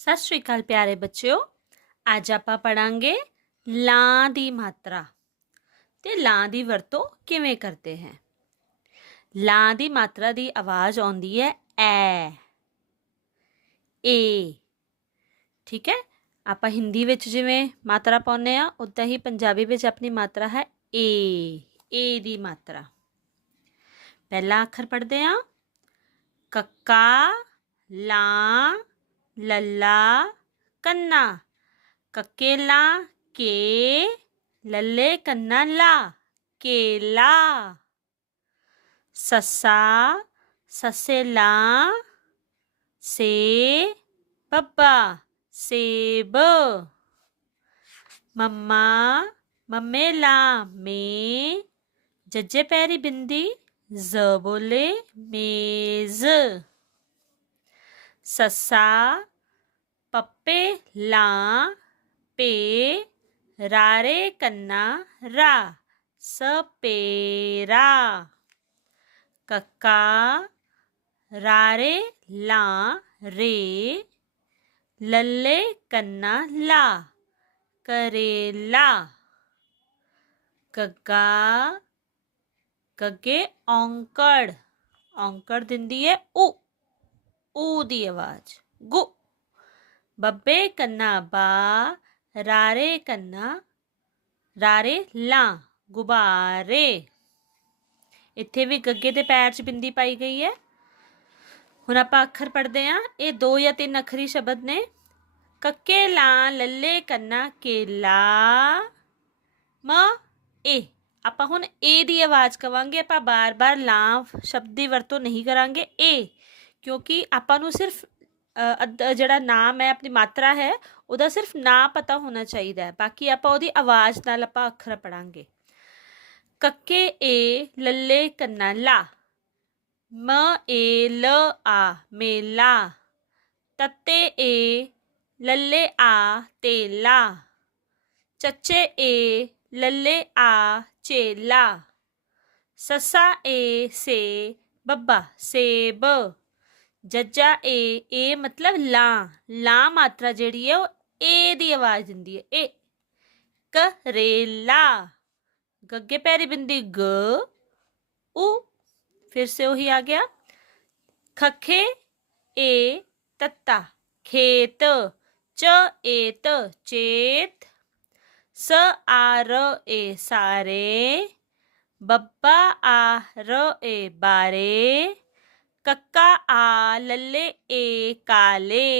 ਸਤਿ ਸ਼੍ਰੀ ਅਕਾਲ ਪਿਆਰੇ ਬੱਚਿਓ। ਅੱਜ ਆਪਾਂ ਪੜਾਂਗੇ ਲਾਂ ਦੀ ਮਾਤਰਾ ਤੇ ਲਾਂ ਦੀ ਵਰਤੋਂ ਕਿਵੇਂ ਕਰਦੇ ਹੈ। ਲਾਂ ਦੀ ਮਾਤਰਾ ਦੀ ਆਵਾਜ਼ ਆਉਂਦੀ ਹੈ ਐ। ਏ। ਠੀਕ ਹੈ? ਆਪਾਂ ਹਿੰਦੀ ਵਿੱਚ ਜਿਵੇਂ ਮਾਤਰਾ ਪਾਉਂਦੇ ਆ ਉਦਾਂ ਹੀ ਪੰਜਾਬੀ ਵਿੱਚ ਆਪਣੀ ਮਾਤਰਾ ਹੈ ਏ। ਏ ਦੀ ਮਾਤਰਾ। ਪਹਿਲਾ ਅੱਖਰ ਪੜ੍ਹਦੇ ਆ ਕੱਕਾ, ਲਾਂ लल्ला, कन्ना। ककेला, के। लल्ले, कन्ना, ला। केला। ससा ससेला, से। पप्पा सेब। मम्मा, मम्मेला, में। जज्जे पैरी बिंदी, ज बोले, मेज़। ससा, पप्पे, ला, पे, रारे, कन्ना, रा, सपेरा। कक्का, रारे, ला, रे, लल्ले, कन्ना, ला, करेला। गग्गा गग्गे ओंकड़ ओंकड़ दिंदी है उ। ਦਿੰਦੀ ਹੈ ਉ ਊ ਦੀ ਆਵਾਜ਼ ਗੁ ਬੱਬੇ ਕੰਨਾ ਬਾ ਰਾਰੇ ਕੰਨਾ ਰਾਰੇ ਲਾਂ ਗੁਬਾਰੇ ਇੱਥੇ ਵੀ ਗੱਗੇ ਦੇ ਪੈਰ 'ਚ ਬਿੰਦੀ ਪਾਈ ਗਈ ਹੈ ਹੁਣ ਆਪਾਂ ਅੱਖਰ ਪੜ੍ਹਦੇ ਆਂ ਇਹ ਦੋ ਜਾਂ ਤਿੰਨ ਅੱਖਰੀ ਸ਼ਬਦ ਨੇ ਕੱਕੇ ਲਾਂ ਲੱਲੇ ਕੰਨਾ ਕੇਲਾ ਮ ਏ ਆਪਾਂ ਹੁਣ ਏ ਦੀ ਆਵਾਜ਼ ਕਵਾਂਗੇ ਆਪਾਂ ਬਾਰ-ਬਾਰ ਲਾਂ ਸ਼ਬਦ ਦੀ ਵਰਤੋਂ ਨਹੀਂ ਕਰਾਂਗੇ ਏ ਕਿਉਂਕਿ ਆਪਾਂ ਨੂੰ ਸਿਰਫ ਜਿਹੜਾ ਨਾਮ ਹੈ ਆਪਣੀ ਮਾਤਰਾ ਹੈ ਉਹਦਾ ਸਿਰਫ ਨਾਂ ਪਤਾ ਹੋਣਾ ਚਾਹੀਦਾ ਹੈ ਬਾਕੀ ਆਪਾਂ ਉਹਦੀ ਆਵਾਜ਼ ਨਾਲ ਆਪਾਂ ਅੱਖਰ ਪੜਾਂਗੇ ਕੱਕੇ ਏ ਲੱਲੇ ਕੰਨਾ ਲਾ ਮ ਏ ਲ ਆ ਮੇਲਾ ਤੱਤੇ ਏ ਲੱਲੇ ਆ ਤੇਲਾ ਚੱਚੇ ਏ ਲੱਲੇ ਆ ਚੇਲਾ ਸੱਸਾ ਏ ਸੇ ਬੱਬਾ ਸੇਬ ਜੱਜਾ ਏ ਏ ਮਤਲਬ ਲਾ ਲਾ ਮਾਤਰਾ ਜਿਹੜੀ ਹੈ ਉਹ ਏ ਦੀ ਆਵਾਜ਼ ਦਿੰਦੀ ਹੈ ਏ ਕਰੇਲਾ ਗੱਗੇ ਪੈਰੀ ਬਿੰਦੀ ਗ ਉ ਫਿਰ ਸੇ ਉਹੀ ਆ ਗਿਆ ਖਖੇ ਏ ਤੱਤਾ ਖੇਤ ਚ ਏਤ ਚੇਤ ਸ ਆ ਰ ਏ ਸਾਰੇ ਬੱਬਾ ਆ ਰ ਏ ਬਾਰੇ कक्का आ लल्ले ए काले।